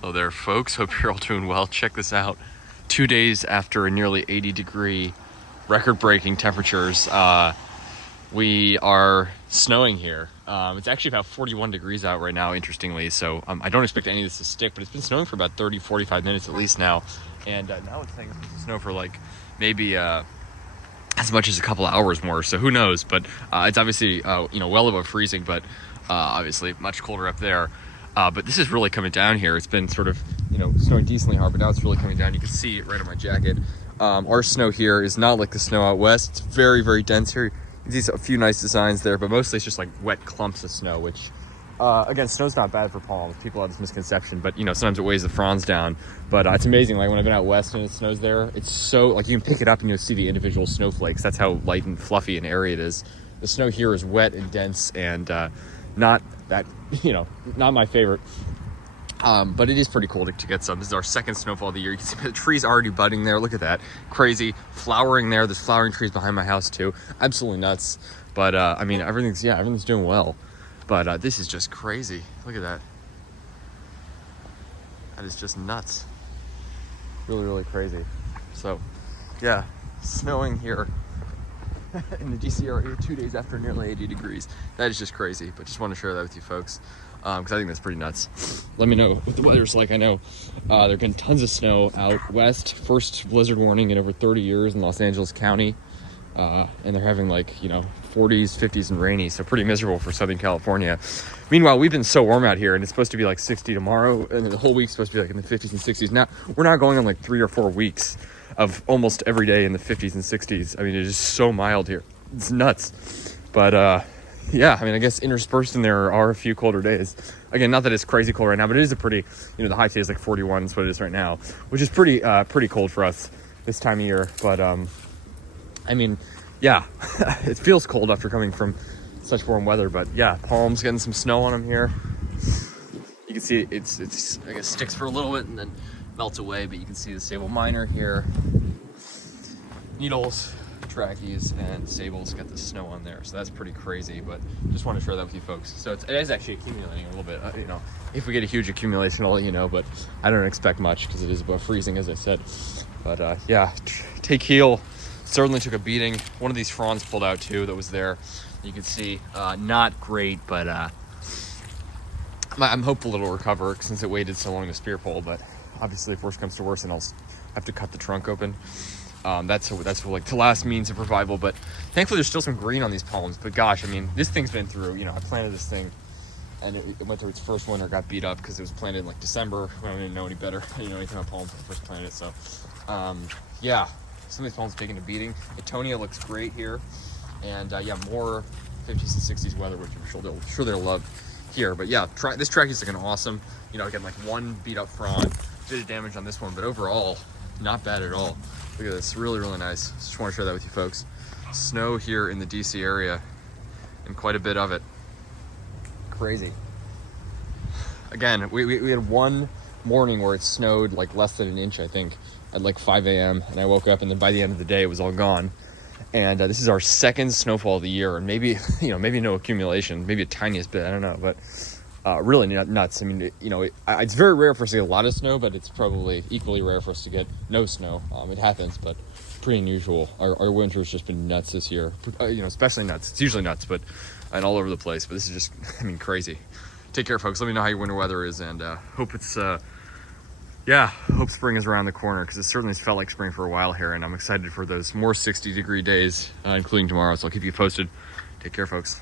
Hello there, folks. Hope you're all doing well. Check this out. 2 days after a nearly 80-degree record-breaking temperatures, we are snowing here. It's actually about 41 degrees out right now, interestingly, so I don't expect any of this to stick, but it's been snowing for about 30-45 minutes at least now, and now it's saying it's supposed to snow for like maybe as much as a couple hours more, so who knows, but it's obviously well above freezing, but obviously much colder up there. But this is really coming down here. It's been sort of, snowing decently hard, but now it's really coming down. You can see it right on my jacket. Our snow here is not like the snow out west. It's very, very dense here. You can see a few nice designs there, but mostly it's just like wet clumps of snow, which, again, snow's not bad for palms. People have this misconception, but, sometimes it weighs the fronds down. But it's amazing. Like when I've been out west and it snows there, it's so, like you can pick it up and you'll see the individual snowflakes. That's how light and fluffy and airy it is. The snow here is wet and dense and not that, not my favorite. But it is pretty cool to get some. This is our second snowfall of the year. You can see the trees already budding there. Look at that. Crazy. Flowering there. There's flowering trees behind my house too. Absolutely nuts. But, everything's doing well. But this is just crazy. Look at that. That is just nuts. Really, really crazy. So, yeah, snowing here in the DC area 2 days after nearly 80 degrees. That is just crazy, but just want to share that with you folks because I think that's pretty nuts. Let me know what the weather's like. I know they're getting tons of snow out west. First blizzard warning in over 30 years in Los Angeles County, and they're having 40s, 50s, and rainy, so pretty miserable for Southern California. Meanwhile, we've been so warm out here, and it's supposed to be like 60 tomorrow, and then the whole week's supposed to be like in the 50s and 60s. Now, we're not going on like 3 or 4 weeks of almost every day in the 50s and 60s. I mean, it is so mild here. It's nuts. But, I guess interspersed in there are a few colder days. Again, not that it's crazy cold right now, but it is a pretty, the high today is like 41 is what it is right now, which is pretty cold for us this time of year. But, it feels cold after coming from such warm weather. But, yeah, Palm's getting some snow on them here. You can see it's I guess, sticks for a little bit and then melts away, but you can see the sable miner here. Needles, trackies, and sables get the snow on there, so that's pretty crazy, but just want to share that with you folks. So it is actually accumulating a little bit. If we get a huge accumulation, I'll let you know, but I don't expect much because it is above freezing, as I said. But take heel. Certainly took a beating. One of these fronds pulled out too that was there. You can see not great, but I'm hopeful it'll recover since it waited so long to spear pull, but obviously if worse comes to worse, then I'll have to cut the trunk open. That's like the last means of survival, but thankfully there's still some green on these palms. But gosh, this thing's been through, I planted this thing and it went through its first winter, got beat up because it was planted in like December when I didn't know any better. I didn't know anything about palms when I first planted it. So some of these palms are taking a beating. Etonia looks great here, and more 50s and 60s weather, which I'm sure they'll love here. But yeah, this track is looking awesome. Again, like one beat up frond, bit of damage on this one, but overall not bad at all. Look at this, really, really nice. Just want to share that with you folks. Snow here in the DC area, and quite a bit of it. Crazy. Again, we had one morning where it snowed like less than an inch, I think, at like 5 a.m. And I woke up, and then by the end of the day, it was all gone. And this is our second snowfall of the year, and maybe, maybe no accumulation, maybe a tiniest bit, I don't know, but really nuts. It's very rare for us to get a lot of snow, but it's probably equally rare for us to get no snow. It happens, but pretty unusual. Our winter's just been nuts this year, especially nuts. It's usually nuts, but and all over the place. But this is just, crazy. Take care, folks. Let me know how your winter weather is, and hope it's, hope spring is around the corner, because it certainly felt like spring for a while here, and I'm excited for those more 60-degree days, including tomorrow. So I'll keep you posted. Take care, folks.